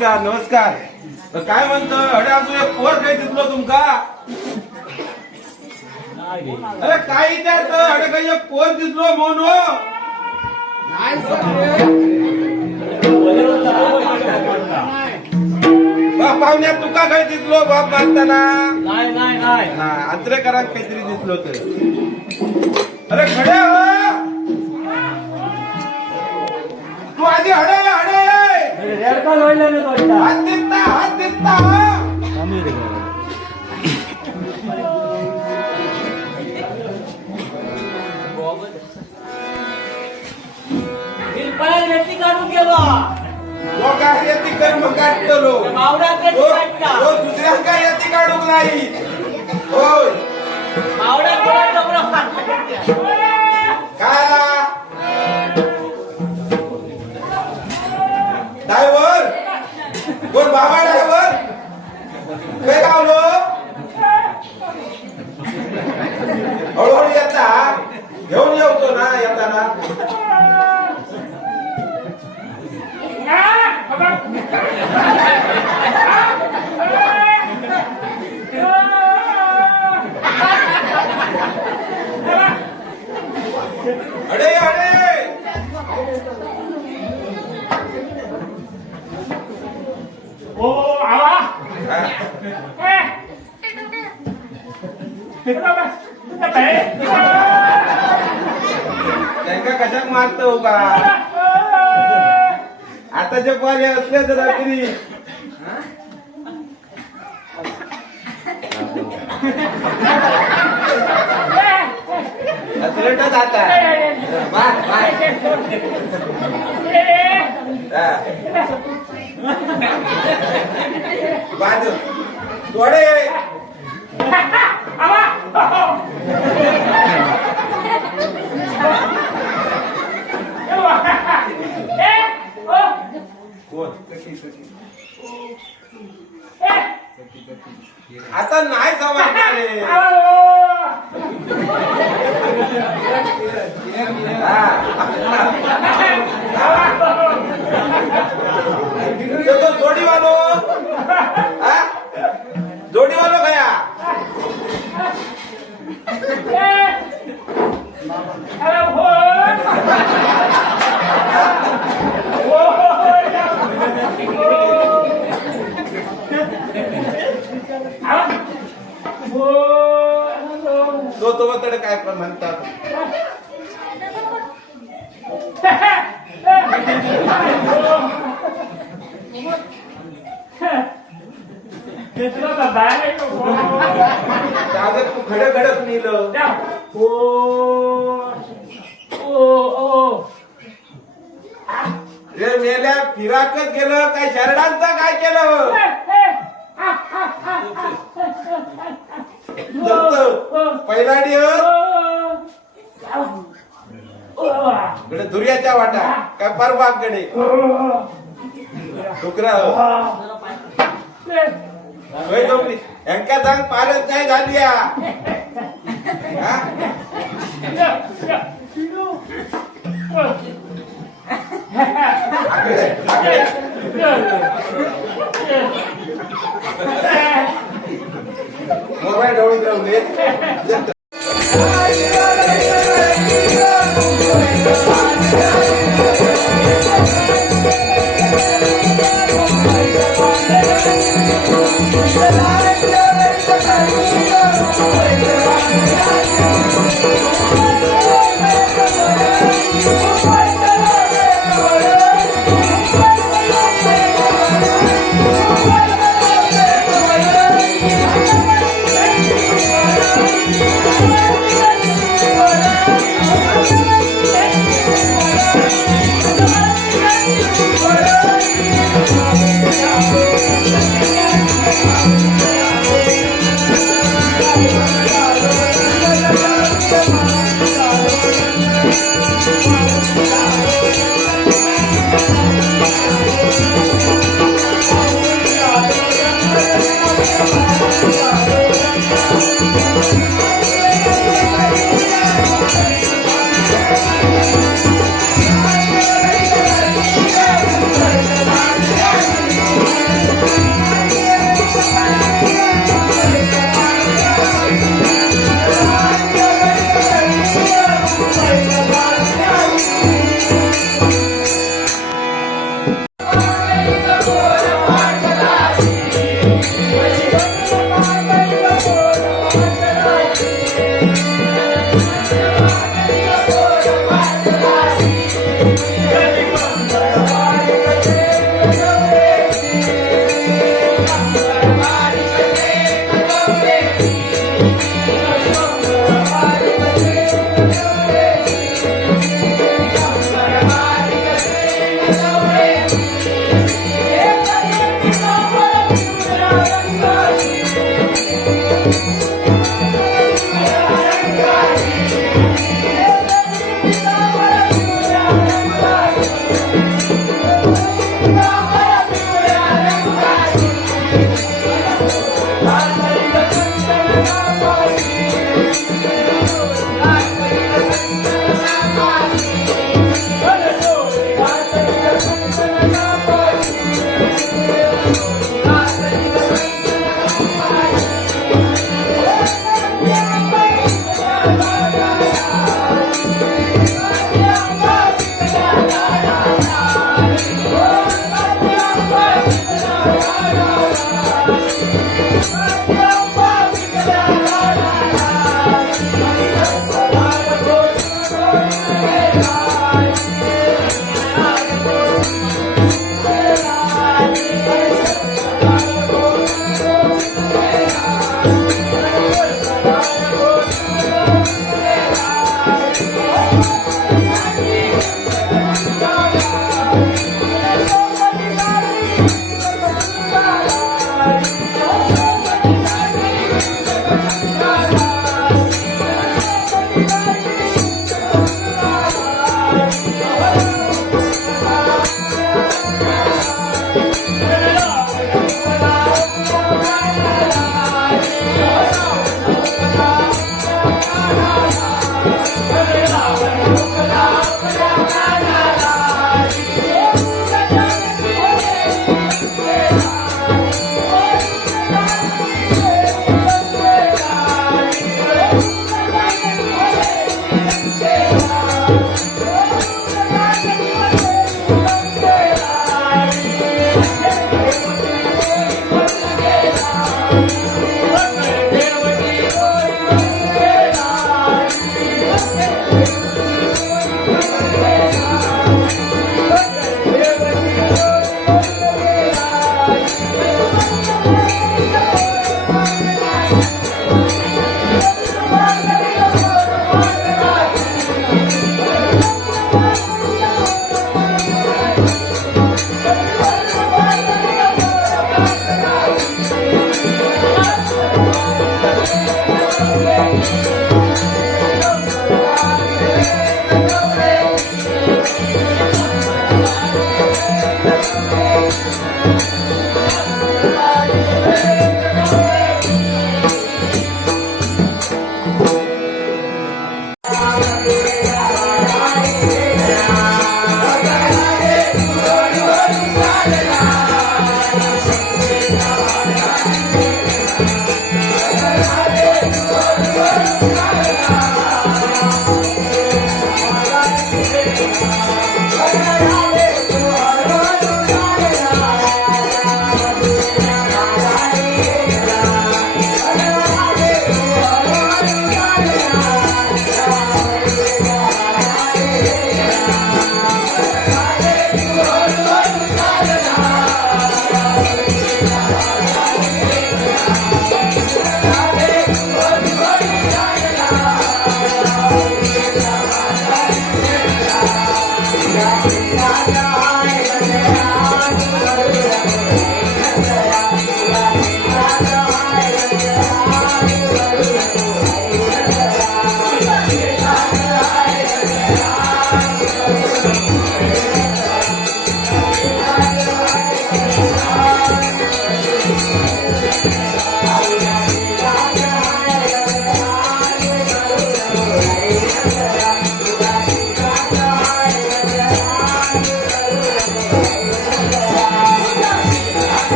नमस्कार नमस्कार. काय म्हणतो अरे अजून एक पोर काही दिसलो तुमका? अरे काय विचारतो अरे काही एक पोर दिसलो म्हणून पाहुण्यात तुका काही दिसलो बाप मारताना? नाही नाही नाही अंतरेकरात काहीतरी दिसलो तर. अरे खडे हो तू आधी हडे हडे हात दिसता काढून गेलो काय येते कर्म काढतो दुसऱ्या काय येते काढूक नाही. होय काय ड्रायव्हर कोण बाबा ड्रायव्हर काय गावलो हळूहळू येता घेऊन येतो ना येताना. अडे अडे ओ आवा त्यांका कशाक मारतो का? आता जे पाणी असले तर रात्री असलेटच आता बाजू थोडे आता नाही समजणार तो जोडीवालो जोडीवालो गया तो बतड काय पण म्हणतात. तू खडे खडक नेलं रे मेल्या फिराकच गेलं काय शरणांचा काय केलं पहिला दिवस दुर्याच्या वाटा काय परबाकडे डुकरा यांका सांग पारच नाही झाली मोबाईल डोळून राहू दे.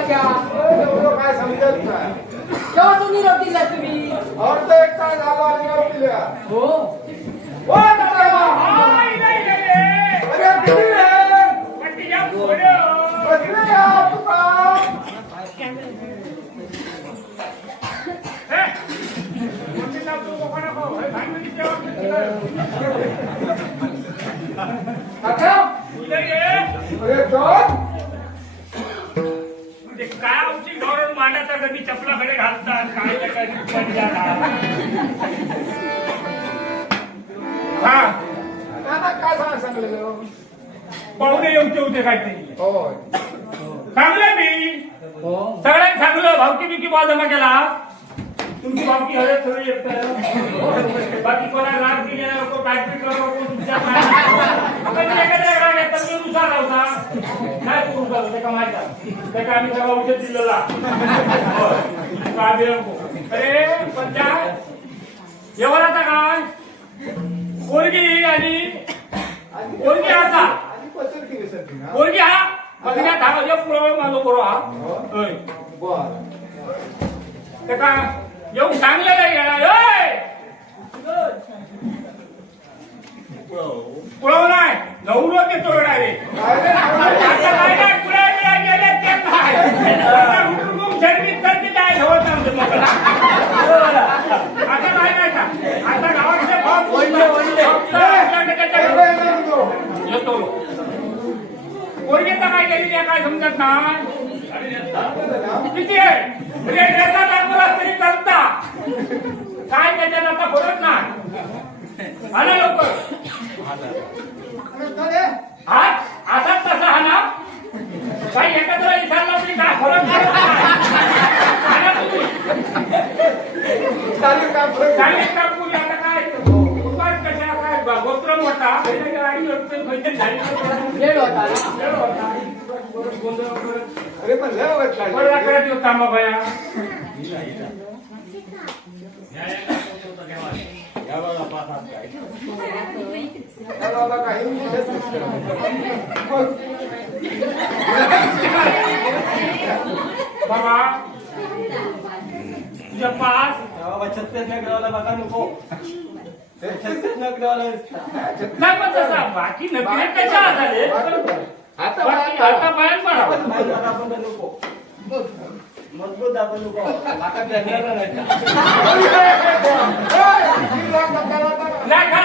राजा एवढं काय समजत नाही. केव्हा तो निरोप दिला तुम्ही अर्ध एक तास झाला निरोप दिला. हो ओ दादा! हाय, नाही, नाही, नाही. अरे किती रे? पट्टीच्या पुढं. बसले या तुका. हे, कोणती जातो कोणा को? हे, भांडण किती आहे? काका? इथे ये. अरे चल. म्हणजे काय आमची गौरव मांडता कधी चपलाकडे घालतात काय ते काय पंजाला. हा नाना काय सांगलेलं? पाहुणे येऊचे होते काहीतरी होय. सांगलं मी हो सगळ्यांनी सांगलं भावकी बिकी बा जमा केला तुमची भावकी हळद सगळी येत बाकी कोणा राग दिलेला नको काटपीट नको तुमच्या एखाद्या राग नुसार होता काय करू शकतो ते कमायचा ते काय आम्ही सगळा औषध दिलेला अरे पंचायत येवर आता काय पोरगी आणि पोरगी असा आणि पसंत केली सर ना. पोरगी हा बघण्यात हा म्हणजे पुरावा मानो बरो हा होय बर. ते का येऊन सांगलेलं आहे पुरावा नाही नवरो देतो डायरेक्ट अरे आता काय नाही पुढे गेले ते नाही आता उठून सर्विस करते काय हवं सांगतो मला आता काय नाही का आता गावाचे भाव येतो पोरगीचा काय केलेली आहे काय समजत नाही किती आहे म्हणजे ड्रेसा दाखवला तरी चालता काय त्याच्यात आता फरक नाही आला लवकर हा असाच तसा हा ना काही एकत्र विचारला तरी काय फरक नाही आला तुम्ही चालेल का? चालेल का पूर्वी आता काय उपास कशा काय गोत्र मोठा आणि लेट होता अरे पण लय वाईट लागलं. बरं करत येऊ थांबा भया त्याला आता काही विशेष नसतं. बाबा तुझ्या पास नाही पण तसा बाकी नकले कशा झाले आता बाकी आता बाहेर पडावं मजबूत आपण लोक आता प्रेग्नंट नाही नाही का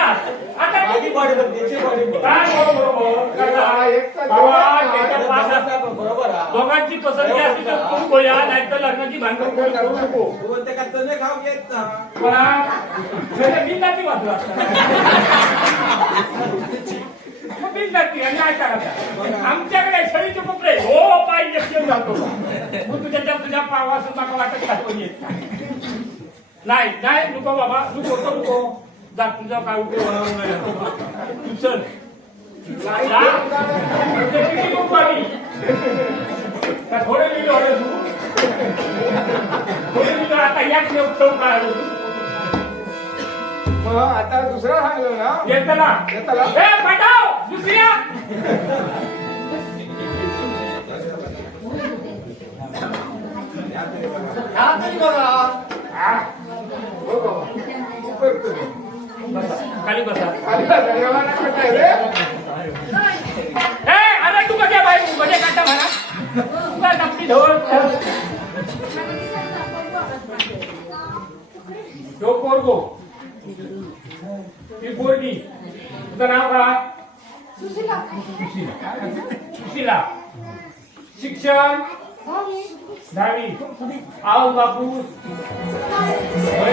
आता माझी बॉडी बघ त्याची बॉडी बघ काय बरोबर बाबा त्याच्या पास बरोबर दोघांची पसंती असली तर खूप होया नाही तर लग्नाची भांडण करू नको तू म्हणते का तने खाऊ घेत ना पण बिंदाची वाचला बिंदाची आणि काय करायचं आमच्याकडे शेळीचे कपडे हो पाहिजे शेण जातो मग तुझ्या पावासून मला वाटत काय येत नाही नाही नको बाबा नको नको जा तुझा काय उपयोग होणार नाही तू चल थोडे लिहिलं तू आता याच ठेव काय मग आता दुसरा सांगलं ना येतला येतला. ए पाठव दुसऱ्या हो बाबा. करतो मी. खाली बसा खाली बसायला लागलं काय रे? ए अरे तू कशा बाई कशा काढता म्हणा तू काय टाकती ढोल तो पोरगो ती पोरगी तुझं नाव काय सुशीला शिक्षण 10वी आओ बापू होय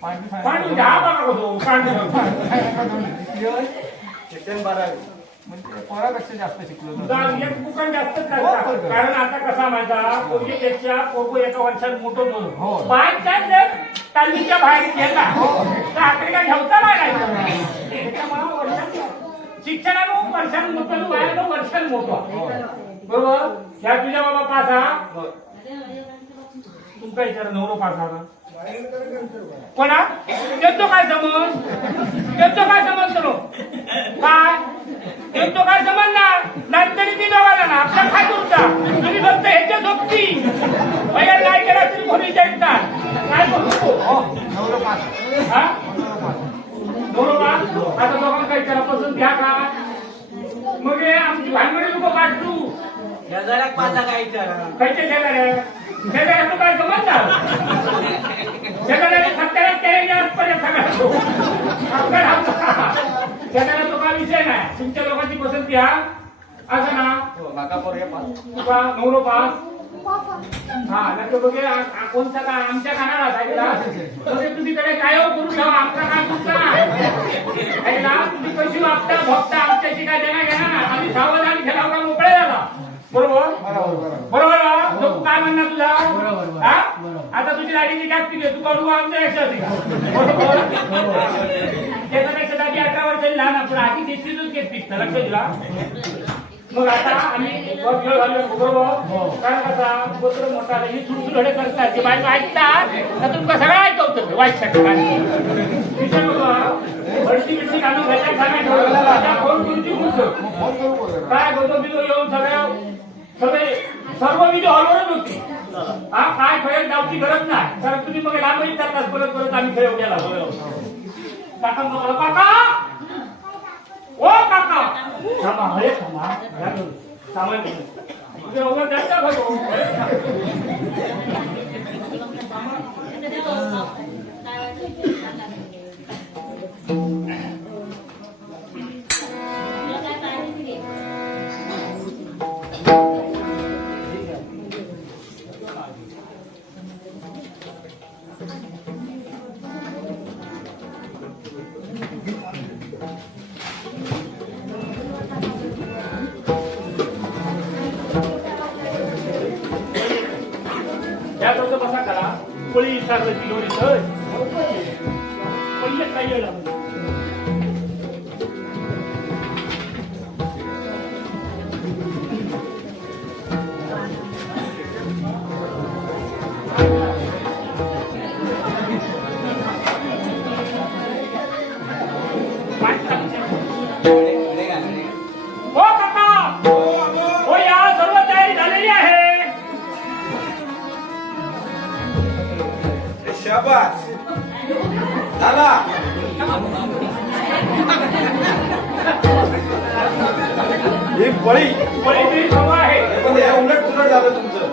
पाणी घ्या बघा कसं शिक्षण बारावी म्हणजे पोरापेक्षा जास्त शिकलो एक दुकान जास्त कारण आता कसा माझा पोरगीपेक्षा पोरगो एका वर्षात मोठं हो. होतो बाय चान्स तालमीच्या बाहेर गेला तर आकडे काय ठेवता नाही शिक्षणानं वर्षान मोठं बाहेर वर्षान मोठं बरोबर या तुझ्या बाबा पास हा तुमचा विचार नवरो पास हा कोणा देतो काय समज करो काय देतो काय समजणार नंतर ती दोघाला ना आपल्या खातूरचा तुम्ही फक्त ह्याच्या सोबती वगैरे नाही केला तरी कोणी जायतात काय करतो हा नवरो पास आता दोघांना काय करा पसंत घ्या का मग आमची भानगडी लोक काढतो शेजाऱ्याक माझा काय विचार खायचे शेजाऱ्या तू काय समजणार शेजाऱ्याने सत्याला केलेल्या पर्यंत शेजाऱ्या तो काय विषय नाही तुमच्या लोकांची पसंती हा असं ना तुका नवरो पास हा नाही तर बघे कोणता का आमच्या कानाला साहेबला तुम्ही कडे काय करून ठेवा आमचा काय तुमचा तुम्ही कशी वागता भोगता आमच्याशी काय देणार घेणार आम्ही सावधान खेळाव का मोकळे झाला बरोबर बरोबर तू काय म्हणणार तुझा हा आता तुझी गाडीची टॅक्सी घे तू कडू आमच्या लक्षात बरोबर त्याच्यापेक्षा दादी 18 वर्षांनी लहान आपण आधी तेहतीसच घेत पिकतं लक्ष दिला मग आता आम्ही खेळ घालूया बरोबर कारण कसा गोत्र मोठा ही सुडसुडे करतात ते बायको ऐकतात तर तुमका सगळं ऐकवतं वाईट साठी विचार भरती बिरती घालून घ्यायच्या सांगायचं फोन तुमची काय गोदो बिदो येऊन सगळे सर्व व्हिडिओ हॉलवरच होती हा काय खेळ जाऊची गरज नाही तर तुम्ही मग लांबही जातात परत परत आम्ही खेळ गेला काका मग काका ओ काका थांबा हरे थांबा सामान तुझे वगैरे जास्त घालतो बसा करा कोळी सारलं किलोरी सर पहिले काही वेळा शाबास झाला ही पळी बळी बिळी हवा आहे पण हे उलट पुलट झालं तुमचं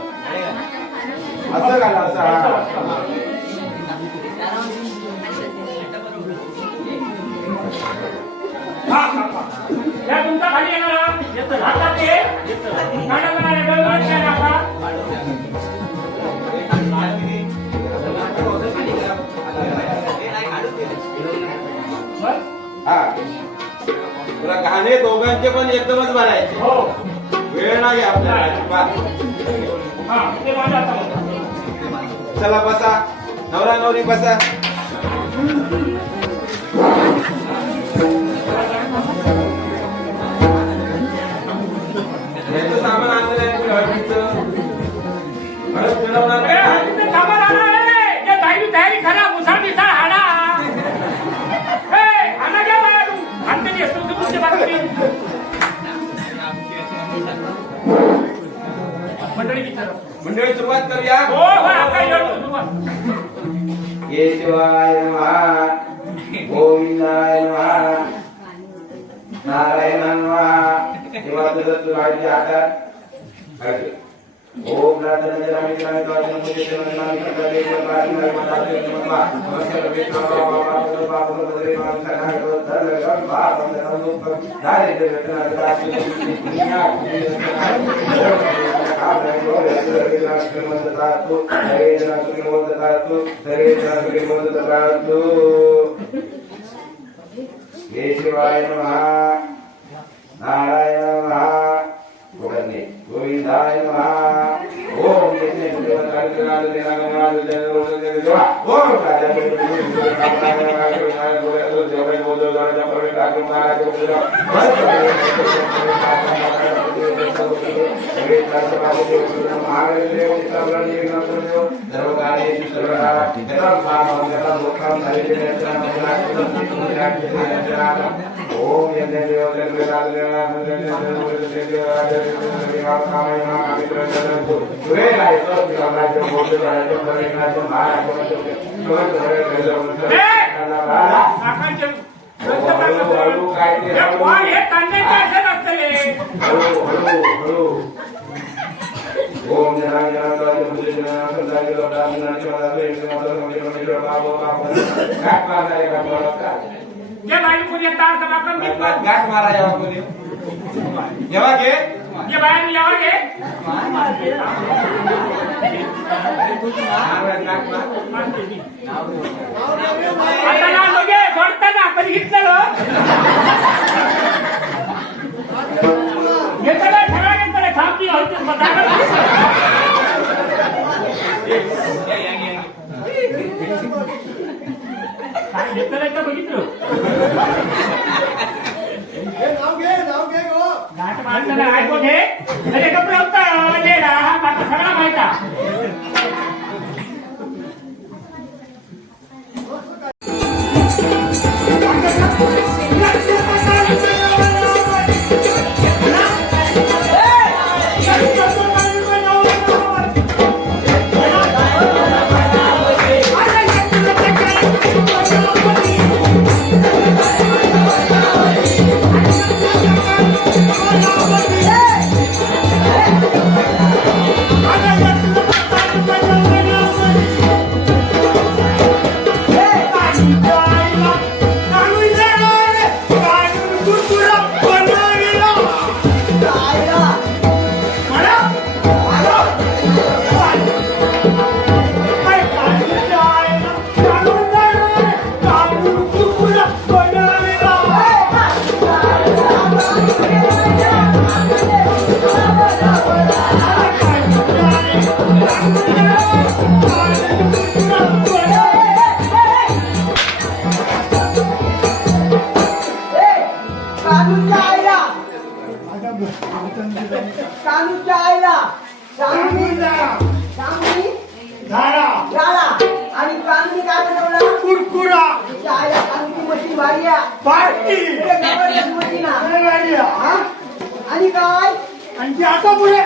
असं घाला असं हा. या तुमचा खाली येणार आता ते हा तुला गाणे दोघांचे पण एकदमच भरायचे हो वेळ नाही आपल्याला बा. हा ते माझ्या हातामध्ये. चला बसा नवरा नवरी बसा याचं सामान आणलं नाही तुम्ही हळदीचं हळद मिळवणार अरे, हा नाही तुमचं सामान आणा रे. जे जायची तयारी करा मुसाळ बिसाळ हाणा ए, हाणा घ्या बाया तू. हाणतेली असतो तुमची बातमी. मंडळी विचारा मंडळी सुरुवात करूया हो हो आता येतो सुरुवात. केशवाय नमः गोविंदाय नमः नारायणाय नमः देवाचं दत्त वाढली आकार ओम नारायण नारायण नारायण मुझे देवाय नमः करते देवाय नमः माताते नमः नमस्कार विष्णु बाबा बाबा बद्री मान सनाय को धर्म बाबा नमः दारे देवता राशि दुनिया आप लोग सर्वे जन मदता तो सर्वे जन मदता तो सर्वे जन मदता तो केशवाय नमः नारायण नमः गोविंदाय नमः ओम यज्ञ देवता काल देना नमः देवा ओम राजा ओम यज्ञ काकांचे हे कोण हे कांद्याचे असे नसतले ओम जनाय जनाय मुझे जनाय संदाय लोटाम जनाय जनाय जनाय गाठ मारा है जे बाई पुरी तार का आपण मी गाठ मारा है आपने जेव्हा घे जे बाई यावर घे आता ना लगे सोडताना आपण घेतलं घेतलं ठरवलं थांबती होती घेतलं का बघितलं नाट माणसाला ऐकून घे अरे कपडे होता आता सगळा माहिता आणि कानूनी काय बनवला कुरकुरा कानूनी मशीन भारी आहे पार्टी मशीन आणि काय आणि आता पुढे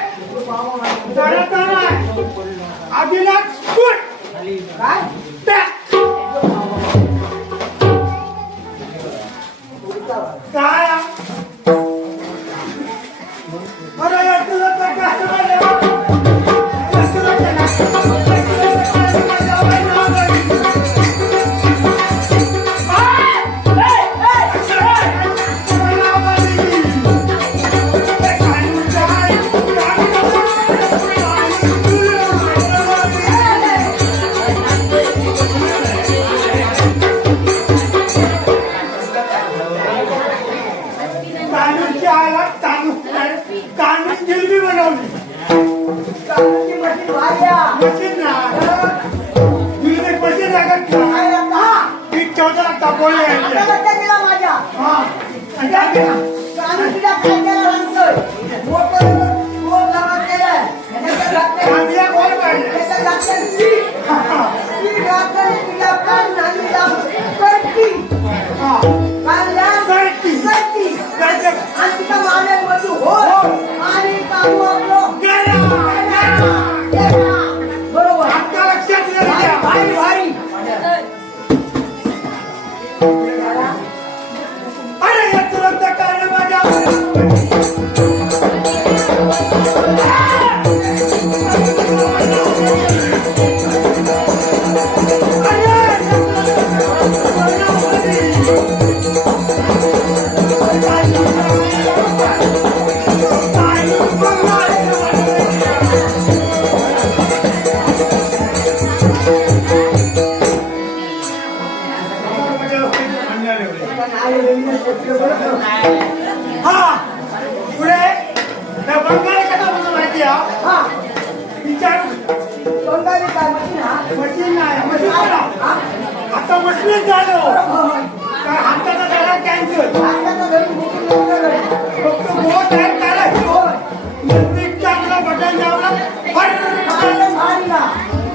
आदिनाथ स्कूल काय मशीन ना तुला ते पैसे लागत का काय लागतं? हा. पीठ ठेवता लागता पोळी आता यायच्या लक्षात दिला माझ्या. हा आणि काय केलं? आम्ही तुला काय केलं सांगतोय. मोठं गोल लावून केलंय. त्याच्यात घातलंय. कांद्या कोण पाहिजे त्याच्यात घातलंय पीठ. पीठ घातलंय, तुला कान नाही लावून करती. कान लावून करती. करती. जायचं आणि तिथं मागे बसू हो. आणि कामू आपलं. बरोबर. आता लक्षात दिलं भारी, का? भारी, भारी. अरे या तुरंत कारण माझ्या हा पुढे त्या बंगाली कसा म्हणून माहिती आहे हा. विचारू तोंडाने काय मशीन हा? मशीन नाही मशीन हा? आता मशीन झालो बरोबर. काय हाताचा सगळा कॅन्सर हाताचा धरून बुकिंग नव्हतं करत. फक्त बोट तयार करायचं होय. नजदीक टाकलं बटन दाबलं चाललं भारीला.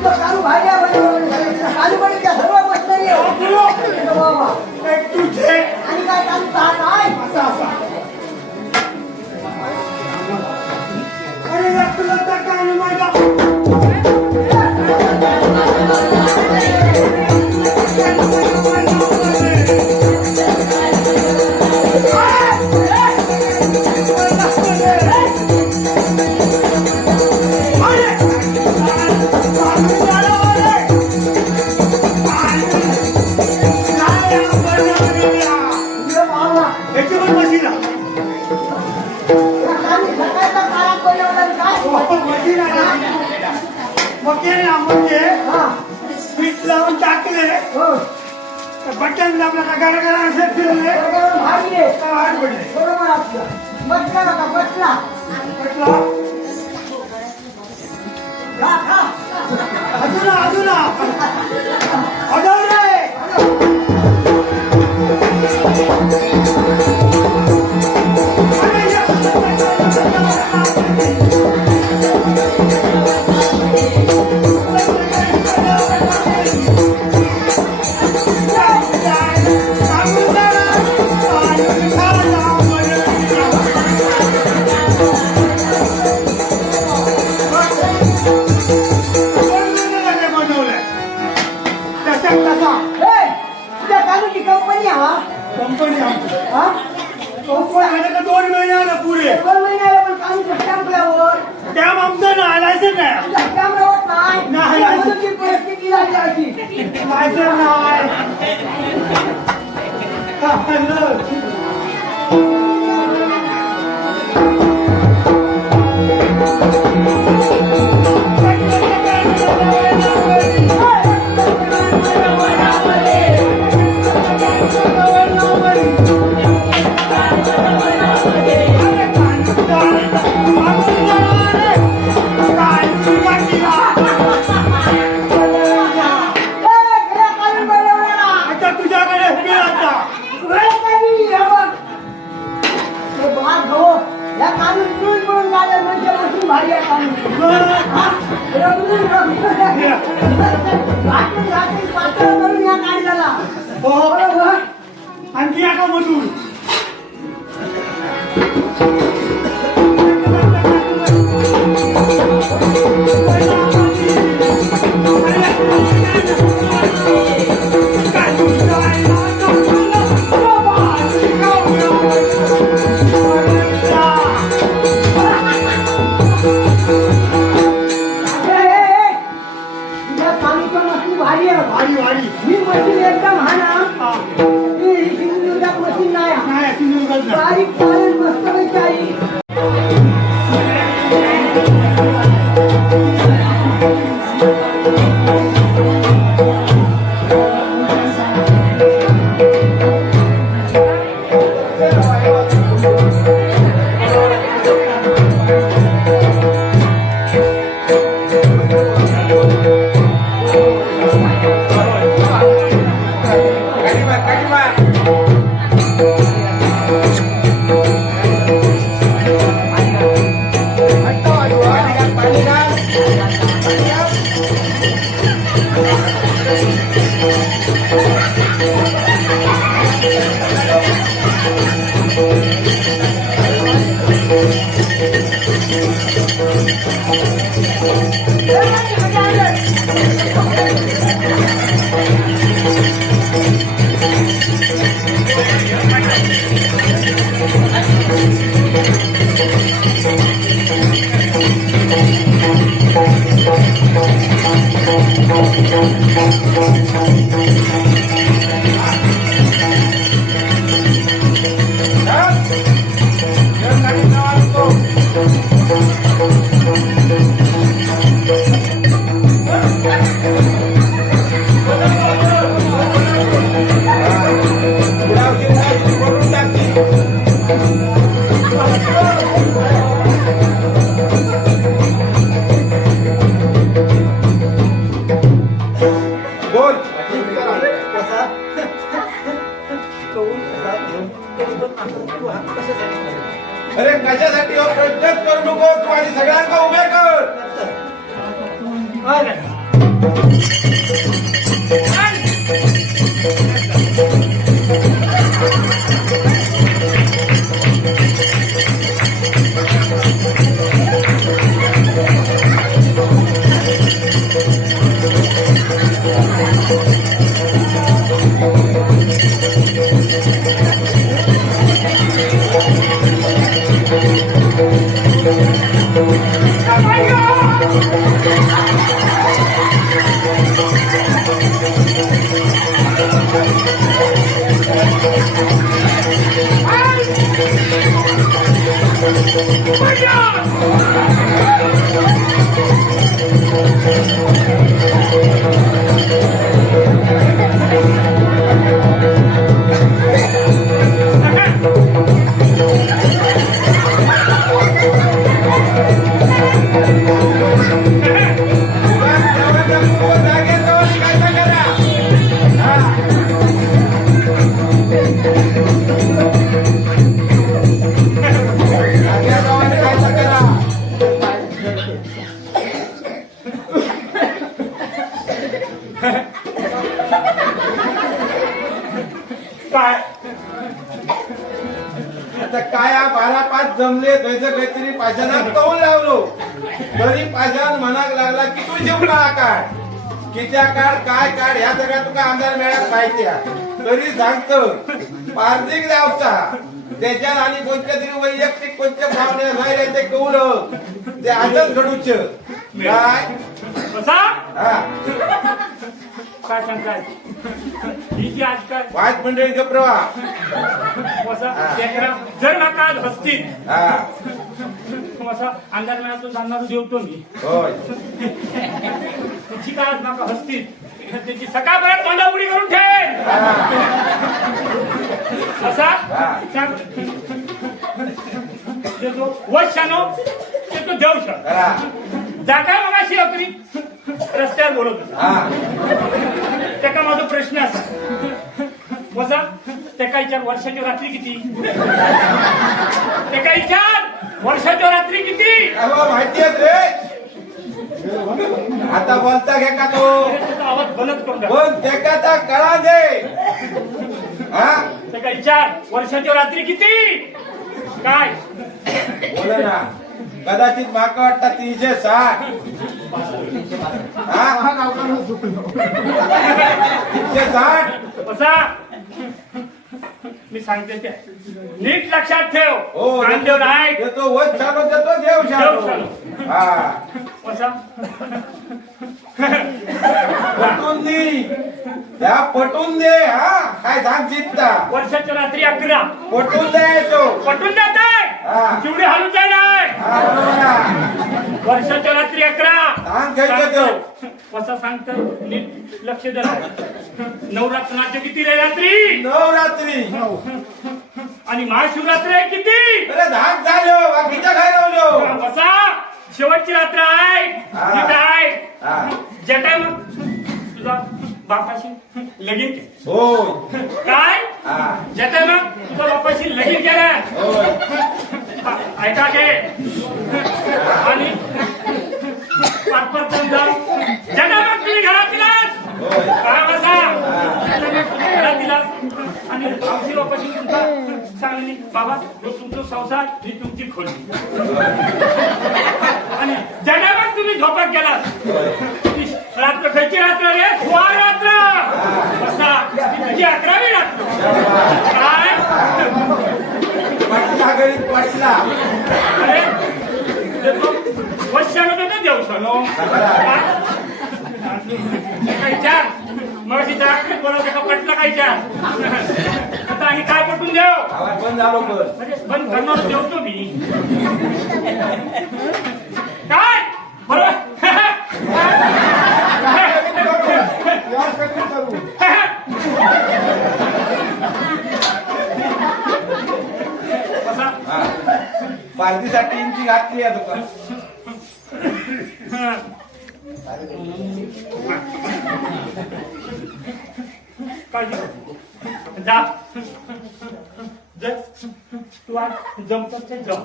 तुझं चालू भारी आहे म्हणजे चालू पण त्या सर्व मशिनरी आहे. अरे बाबा. एक तुझे आणि काय चालू काय? असा असा अरे या तुला तर काय माझा तुझं बाबा. याची पण मशीन आहे या चालू सकाळचा काळा बनवला आणि काय? मशीन आहे मग ते ना मग ते हा. पीठ लावून टाकले हो. बटन दाबलं का गरगरा असे फिरले बरोबर भारी आहे. का हात पडले बरोबर आपलं. बसला नका बसला. म्हटलं खा, खा. अजून अडव रे अरे या ए, तुझ्या चालूची कंपनी हा? कंपनी आमची हा? कंपनी का 2 महिने आलं पुरे 2 महिन्याला पण चालूच्या स्टॅम्पल्यावर. त्या आमचं ना लायसन नाही तुझ्या स्टॅम्पल्यावर नाही. नाही. तुझ्या मुलीची परिस्थिती झाली अशी. लायसन नाही आता तुझ्याकडे उभी आता या कानून टूल म्हणून गाड्या म्हणजे मशीन भारी आहे कानून. हा? रगडून रात्री पातळ करून या काढल्याला. बरोबर? आणखी एका मधून तुझ्या कानूनचं मशीन भारी आहे. वाडी वाडी ही मशीन एकदम हा ना. ही सिंधुदुर्गात मशीन नाही. नाही सिंधुदुर्गात नाही. बारीक चालेल मस्त पैकी आई. बोल कसा कौन कसा तू हा कशासाठी अरे कशासाठी हो प्रश्नच करू नको तू आणि सगळ्यांना उभे कर काय आता काय बारा पाच जमले त्याचं काहीतरी पाषाणात कौल लावलो तरी पाषाण म्हणाक लागला की तू जेवणा काढ कित्या काढ काय काढ ह्या सगळ्या तुका आमदार मेळ्यात माहिती आहे तरी सांगतो पार्थिक जावचा त्याच्यात आणि कोणत्या तरी वैयक्तिक कोणत्या भावने नाही ते कौल ते आजच घडूच काय कसा हा काय सांगताय ही जी आजकाल वाद मंडळीचा प्रवाह जर नाका हसतील हा असा अंदाज मिळा तो सांगणार जेवतो मी होय तुझी काय नाका हसतील त्याची सकाळपर्यंत तोंडा उडी करून ठेव असा सांग ते तो वशानो ते तो देवश करा जागा मगाशी अकरी रस्त्यावर बोलत होता हा त्याका माझा प्रश्न असा वसा त्याका विचार वर्षाची रात्री किती त्याका विचार वर्षाची रात्री किती अहो माहिती आहे रे आता बोलता घे का तो त्याचा आवाज बंद करून टाक. पण त्याचा कळा दे हा त्याका विचार वर्षाची रात्री किती काय बोल ना कदाचित माका वाटतं 360 हा 360 वसा मी सांगते ते नीट लक्षात ठेव हो कांदेव नाही देतो वच चालू देतो देव देव चालू चालू. हा वसा पटून दे त्या पटून दे हा काय सांग चित्ता वर्षाच्या रात्री 11 पटून द्यायचो पटून देत हा. चिवडी हलून जाणार हा बरोबर आहे. वर्षाच्या रात्री 11 सांग घ्यायचं देव कसा सांगत नीट लक्ष द्या नवरात्रनाचे किती रे रात्री नवरात्री आणि महाशिवरात्री आहे किती अरे धाक झालो बाकीच्या काय राहिलो कसा शेवटची रात्र आहे हा. ठीक आहे हा ज्या टाइम तुझा बापाशी लगीन केलं. होय काय हा ज्या टाइम तुझा बापाशी लगीन केलं होय ऐका घे आणि पाच जा ज्या टाइम तुम्ही घरात दिलास होय काय बसा घरात दिलास आणि आमची बापाशी तुमचा सांगली बाबा जो तुमचा संसार ही तुमची खोली आणि ज्या टाइमात तुम्ही झोपात गेलात रात्र खयची रात्र रे सोळा रात्र बसा तुझी 11वी रात्र काय पटला घरी पटला अरे वर्षामध्ये तर देऊ शकलो काही चार मग तिथं आखरीत बोलवते का पटलं काही चार आता आणि काय पटून देव आवाज बंद झालो कर अरे बंद करणार जेवतो मी काय बरोबर कसा पार्टीसाठी इंची घातली आहे दुकान काळजी करू जा तू आज जमतात ते जम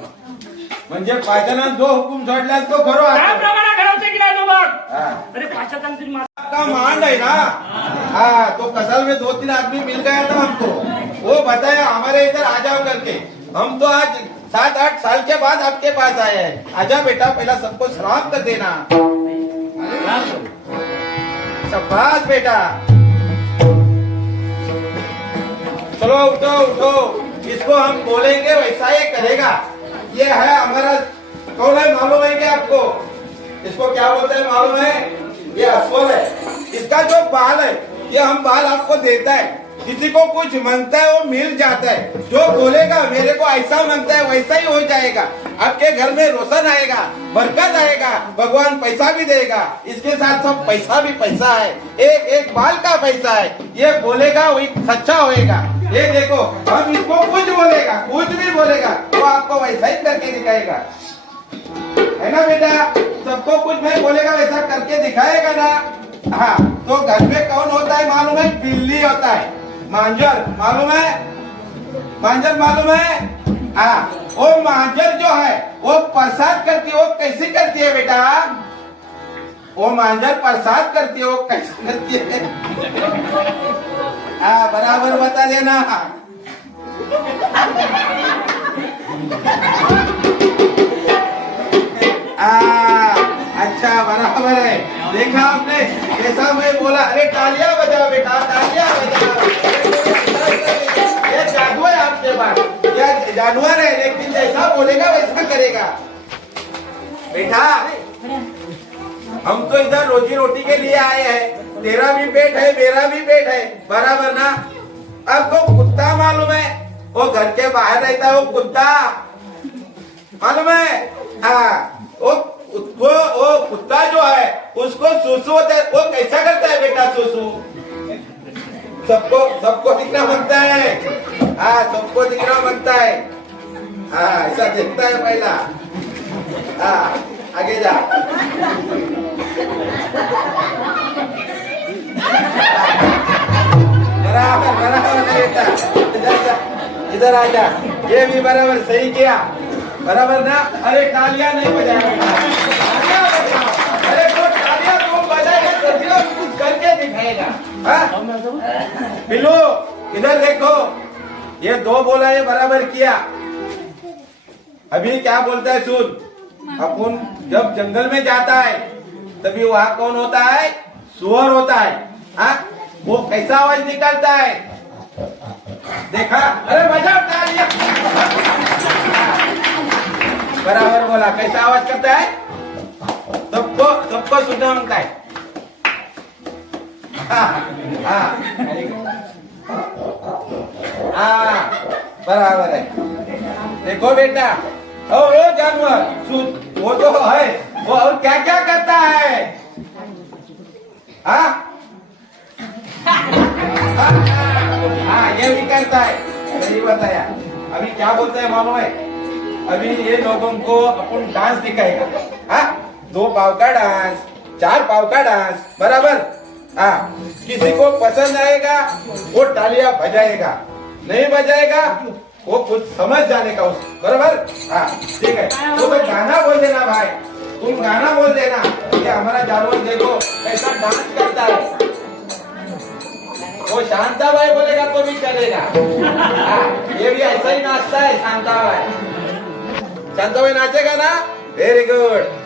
म्हणजे पाचनात जो हुकूम सोडला तो खरो त्याप्रमाणे घडवते की नाही तो बघ हाँ। अरे पाशाचान तुझी का मांड है ना हाँ तो कसल में 2-3 आदमी मिल गया था हमको वो बताया हमारे इधर आ जाओ करके हम तो आज 7-8 साल के बाद आपके पास आए हैं आजा बेटा पहला सबको सलाम कर देना शाबाश बेटा चलो उठो उठो इसको हम बोलेंगे वैसा ये करेगा ये है हमारा कौन है मालूम है क्या आपको इसको क्या बोलते हैं मालूम है ये असफल है इसका जो बाल है ये हम बाल आपको देता है किसी को कुछ मांगता है वो मिल जाता है जो बोलेगा मेरे को ऐसा मांगता है वैसा ही हो जाएगा आपके घर में रोशन आएगा बरकत आएगा भगवान पैसा भी देगा इसके साथ सब पैसा भी पैसा है एक एक बाल का पैसा है ये बोलेगा वही सच्चा होएगा ये देखो हम इसको कुछ बोलेगा कुछ भी बोलेगा वो आपको वैसा ही करके दिखाएगा है ना बेटा सबको कुछ नहीं बोलेगा वैसा करके दिखाएगा ना हाँ तो घर में कौन होता है मालूम है बिल्ली होता है मांजर मालूम है मांजर मालूम है हाँ वो मांजर जो है वो प्रसाद करती है वो कैसी करती है बेटा वो मांजर प्रसाद करती है वो कैसे करती है हाँ बराबर बता देना अच्छा बराबर है देखा आपने जैसा मैं बोला अरे तालियां बजाओ बेटा तालियां बजाओ ये जादू है आपके पास ये जानवर है लेकिन जैसा बोलेगा वैसा करेगा बेटा हम तो इधर रोजी रोटी के लिए आए हैं तेरा भी पेट है मेरा भी पेट है बराबर ना अब वो कुत्ता मालूम है वो घर के बाहर रहता है वो कुत्ता मालूम है हाँ वो कुत्ता जो है उसको सुसु होता है वो कैसा करता है बेटा सुसु सबको दिखना मांगता है हाँ सबको दिखना मांगता है हाँ ऐसा दिखता है पहला हाँ आगे जा बराबर बराबर बेटा इधर आ जा ये भी बराबर सही किया बराबर ना अरे तालियां नहीं बजाएगा अरे तो तालियां तुम बजाएगा तो कुछ करके दिखाएगा बिल्लू इधर देखो ये 2 बोला ये बराबर किया अभी क्या बोलता है सुन अपन जब जंगल में जाता है तभी वहाँ कौन होता है सुअर होता है हाँ वो कैसा आवाज निकालता है देखा अरे बजाओ तालियां बराबर बोला कैसा आवाज करता है सबको सुनना मांगता है बराबर है देखो बेटा ओ जानवर सुन वो तो है वो और क्या क्या करता है ये भी करता है सही बताया अभी क्या बोलता है मालूम है अभी ये लोगों को अपन डांस दिखाएगा हाँ 2 पाव का डांस 4 पाव का डांस बराबर हाँ किसी को पसंद आएगा वो तालियां बजाएगा नहीं बजाएगा वो कुछ समझ जाने का उस बराबर हाँ ठीक है वो तो गाना बोल देना भाई तुम गाना बोल देना कि हमारा जानवर देखो कैसा डांस करता है वो शांता भाई बोलेगा तो भी चलेगा ये भी ऐसा ही नाचता है शांता भाई नाचेगा ना वेरी गुड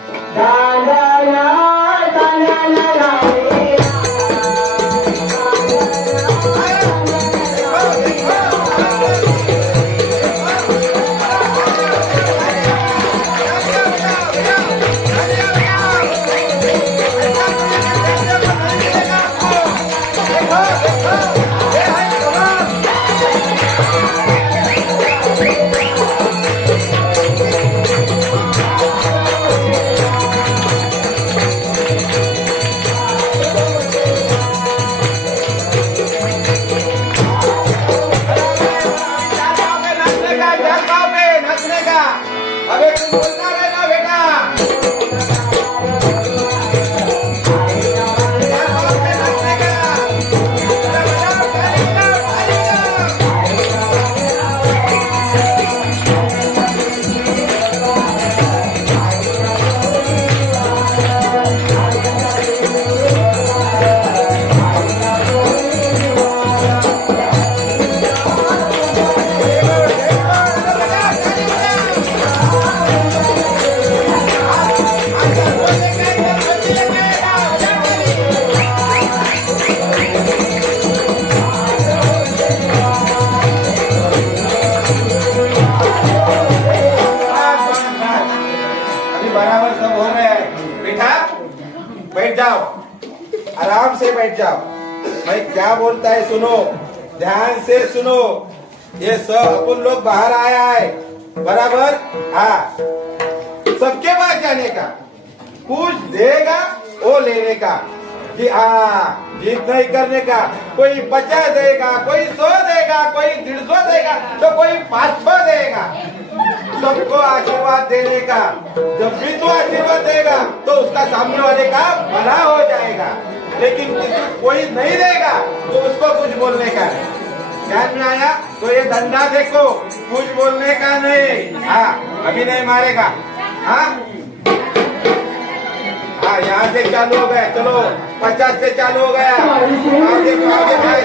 बैठ जाओ। मैं क्या बोलता है सुनो, ध्यान से सुनो। ये सब अपन लोग बाहर आया है, बराबर? हाँ, सबके पास जाने का, कुछ देगा वो लेने का, कि हाँ जीत नहीं करने का। कोई 50 देगा, कोई 100 देगा, कोई 150 देगा, तो कोई 500 देगा। सबको आशीर्वाद देने का। जब भी तू आशीर्वाद देगा तो उसका सामने वाले का भला हो जाएगा, लेकिन कोई नहीं देगा तो उसको कुछ बोलने का नहीं। ध्यान में आया? तो ये धंधा देखो, कुछ बोलने का नहीं। हाँ, अभी नहीं मारेगा। हाँ हाँ, यहाँ से चालू हो गया। चलो 50 से चालू हो गया। आगे आगे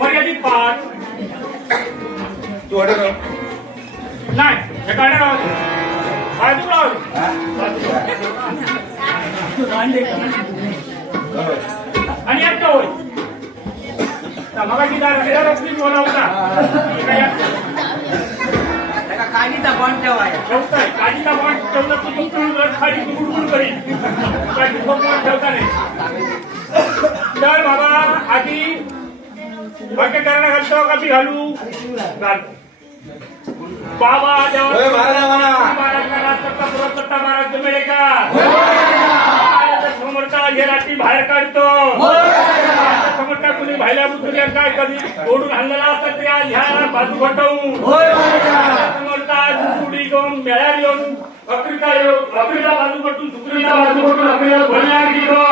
मर्यादित पाठ तू ऑर्डर नाही, हे काढा राहू दे. बाजूला राहू दे. आणि आता होय मगाची रस्ती बोला होता काळीचा बॉन्ड ठेवाय ठेवताय काळीचा बॉन्ड ठेवला तू तुमचं खाली गुडगुड करीन ठेवता नाही. तर बाबा आधी वाक्य करणं घालतो का मी घालू घालतो. बाबा महाराज महाराज मिळे का समोरचा रात्री बाहेर काढतो. समोरचा कुणी भाईला बुद्धिया काय कधी ओढून हल्लेला असतात ते आज ह्या बाजू घटवून समोरचा कुडी घेऊन मेळ्यात येऊन अकरीला बाजू पटून सुकरीला बाजू पटून अकरीला भरण्यात गेलो.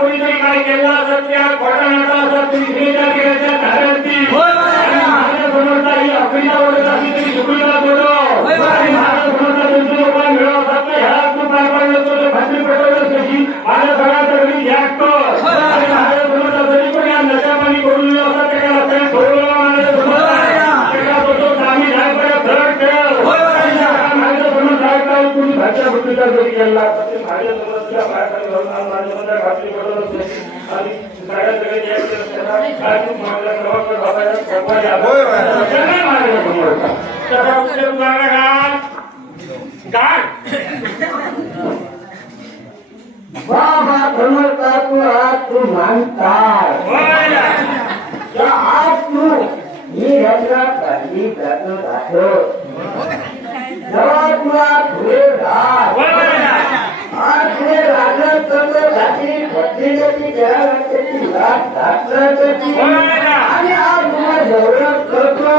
कोणीतरी काय केलं असत त्या खोटा नाटा असत तुम्ही गेल्याच्या धाऱ्यांती समोरचा ही अकरीला बोलत असली तरी सुकरीला बोलो. समोरचा त्यांचे लोक मिळवत असतात ह्या तू पाय पडलं तर भाजी पटवलं कशी माझ्या सगळ्याचा घरी घ्याटतो. माझ्या समोरचा जरी पण या नशा पाणी करून असतात त्या रस्त्याने सोडवलं माझ्या समोरचा आम्ही झाडपर्यंत धड ठेव माझ्या समोर जायचा तुम्ही भाषा बुद्धीचा जरी गेला माझ्या समोरच्या बाहेर घालून माझ्या समोर घातली पडवलं आणि सगळ्या सगळे काय तू माझ्या प्रवास बाबाच्या समोरचा त्याचा उपयोग घाल गाड बाबा समोरचा तू आज तू मानताय आज तू ही घटना पहिली घटना राहतो. जेव्हा तुला पुढे राह आज पुढे राहणार तर रात्री पत्नीची जगाची रात रात्री आणि आज तुला गौरव करतो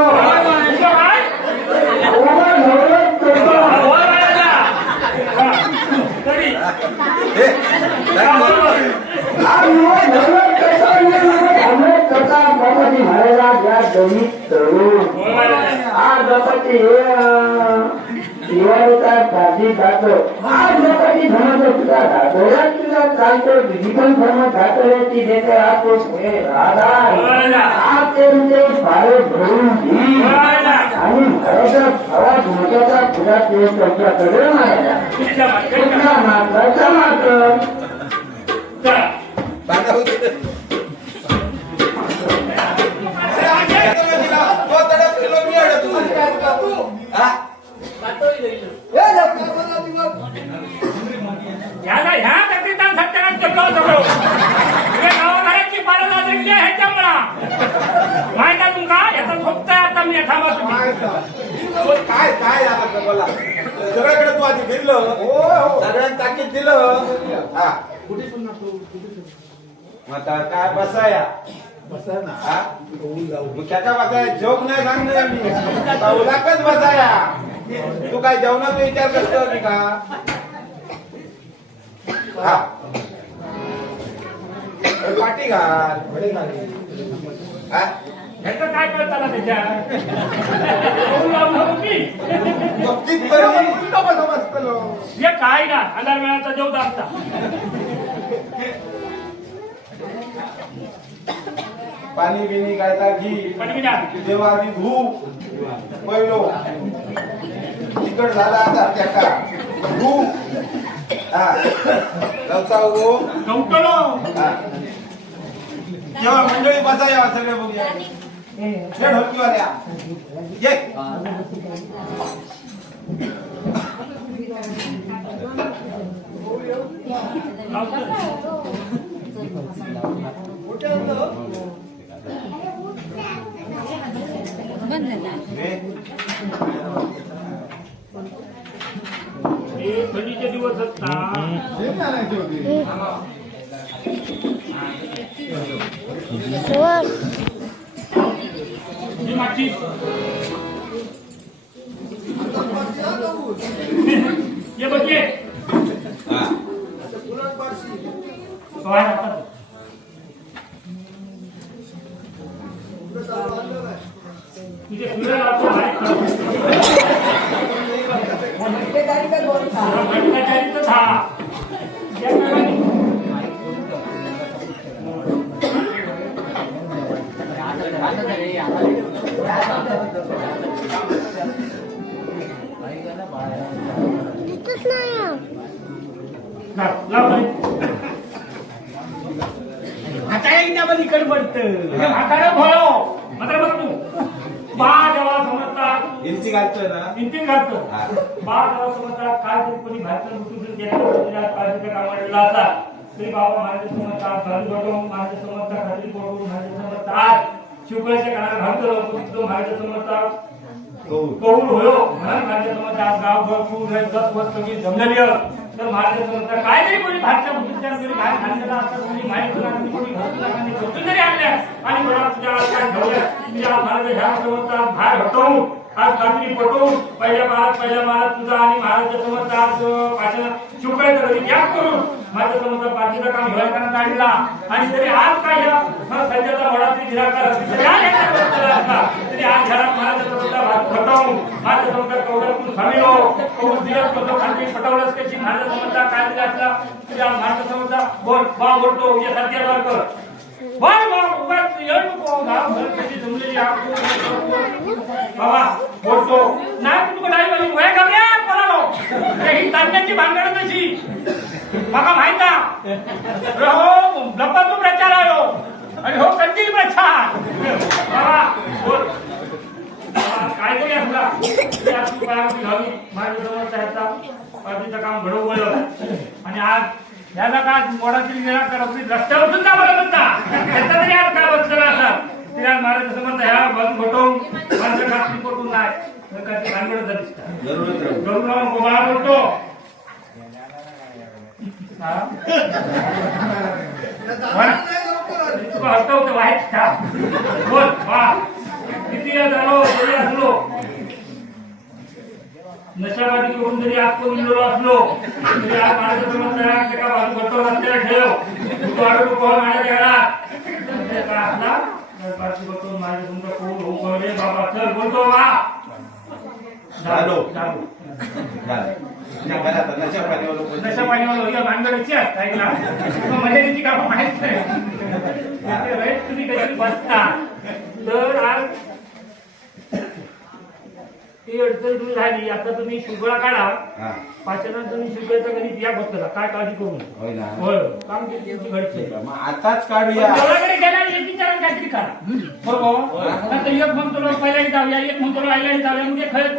आज गणपती दिवाळीचा भाजी खातो. आज गणपती धर्माचा तुझा घातोऱ्यात तुझा चालतो पण धर्म घातोऱ्याची देते आपण राधा आज ते म्हणजे फारे भरून आणि घराचा आवाज मोठ्याचा तुझा ते तुमच्याकडे मारायला तुझा मात्र मात्र ह्या तक्रीतान सत्यानाश करतो सगळं गावाघराची पाडा लागली ह्याच्यामुळं माहित आहे तुमका याचा झोपताय आता मी थांबा तुम्ही काय काय आता बोला सगळ्याकडे तू आधी फिरलो सगळ्यांना ताकीद दिलं. हा आता काय बसाया बसाया त्याचा बसाया जोक नाही सांगले मी उलाकच बसाया. तू काय जेवणाचा विचार करतो की का? हा पाठी घाल ह्याचं काय कळताना त्याच्या लावून मी बाबतीत बरोबर उलटा बसा बसतलो. हे काय ना अंधार वेळाचा जेव दाबता पाणी बिनी गायता घी पण मी ना जेव्हा आधी धू पहिलो तिकड झाला आता त्याका धू हा लवता हो गवटलो हा. जेव्हा मंडळी बसा या सगळे बघूया खेळ ढोलकीवाल्या ये हे थंडीचे दिवस असतात ही मागची ये बघ ये बाहेर आता. तुझे सुरे लागतो भ्रष्टाचारीच हा या काळाने लाव आता एकदा पण इकडे पडतं. म्हातारा भोयो मात्र बघ तू बा जेव्हा समजतात हिंची घालतोय ना इंटिन घालतो हा. बा जेव्हा समजतात काय तरी कोणी भारतीय मुस्लिम केल्या काळजीच्या कामाला असतात तरी बाबा माझे समजतात घरी बघून माझे समजतात खात्री बघून माझे समजतात शिवकळ्याच्या कानाला घालतो माझे समजतात कौल होयो म्हणून माझे समजतात गावभर पूर 10 वर्ष सगळी जमलेली तर माझे समजतात काय तरी कोणी भारतीय मुस्लिम कोणी काय खाल्लेला असतात कोणी माहिती नाही कोणी घरच्या समजून जरी आणल्या आणि मला तुझ्या काय ठेवल्या तुझ्या महाराज ह्या समजतात बाहेर हटवून आज खात्री पटवून पहिल्या महाराज तुझा आणि महाराज समजतात पाठीला शिवकळ्याचा घरी त्याग करून माझ्या समजतात पाठीचं काम हिवाळकांना काढला आणि तरी आज काय सध्याचा वडात्री निराकार तरी आज घरात महाराज समजतात हटवून माझ्या समजतात कवड्यातून खामिलो कौल दिलं कसं खात्री पटवलंच कशी माझ्या समजतात काय दिलं असला तुझ्या माझ्या समजतात बोल बा बोलतो उद्या सत्यावर कर बोल बा उगाच येऊ नको गाव घर कशी जमलेली बाबा बोलतो नाही तू नाही माझी वया घाबऱ्या पळालो ही तांत्याची भांगड तशी मला माहित हो लपतो प्रचार आलो आणि हो कंटील प्रचार बाबा बोल काय तरी असला घालून माझ्या समजता पाठीचं काम घडवलं आणि आज याला का मोडातील निराकार रस्त्यावर सुद्धा बघत होता त्याचा तरी आज काय बसलेला असतात तिला महाराज समजत ह्या बाजू घटवून माणसं खात्री पडून नाही भानगडच दिसतात गरुड लावून गोबाळा बोलतो हटवतो वाईट बोल वा किती झालो तरी असलो नशाबाजी करून जरी आपण मिळलो असलो तरी आज माझ्या समजतात एका बाजू घटवून रस्त्याला ठेव तू आडू नको माझ्या घरात असला माझ्या तुमचा कोण हो रे बाबा चल बोलतो वा नशा पाणीवाला भानगडची असतात ना मर्यादेची कामं माहित नाही तुम्ही कशी बसता तर आज ती अडचण दूर झाली आता तुम्ही शुगळा काढा पाचनात तुम्ही शुगळाचा गणित या बसला काय काळजी करून होय काम केली घडचे आताच काढूया देवळाकडे गेला एक विचारून काहीतरी करा बरोबर आता एक म्हणतो पहिल्याही जाऊया एक म्हणतो आईलाही जाऊया म्हणजे खरंच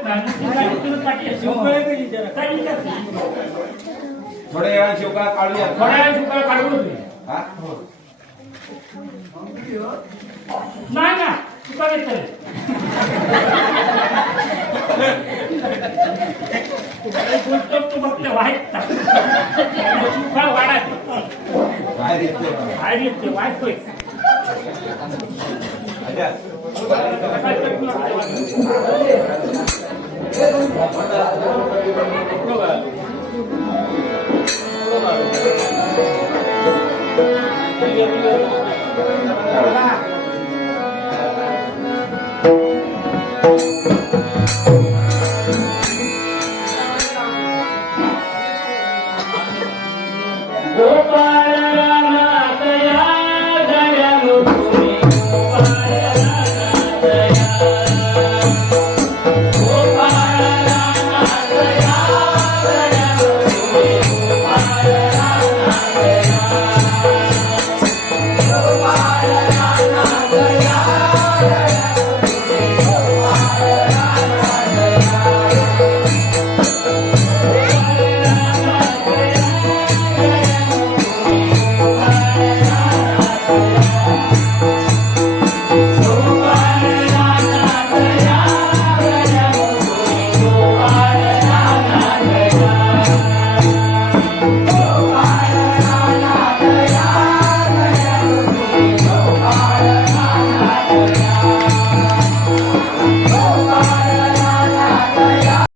थोड्या वेळा शिवकाळ काढूया थोड्या वेळा शुगळा काढून नाही ना तुका घेतलं तू फक्त वाईट वाढायचं वाईट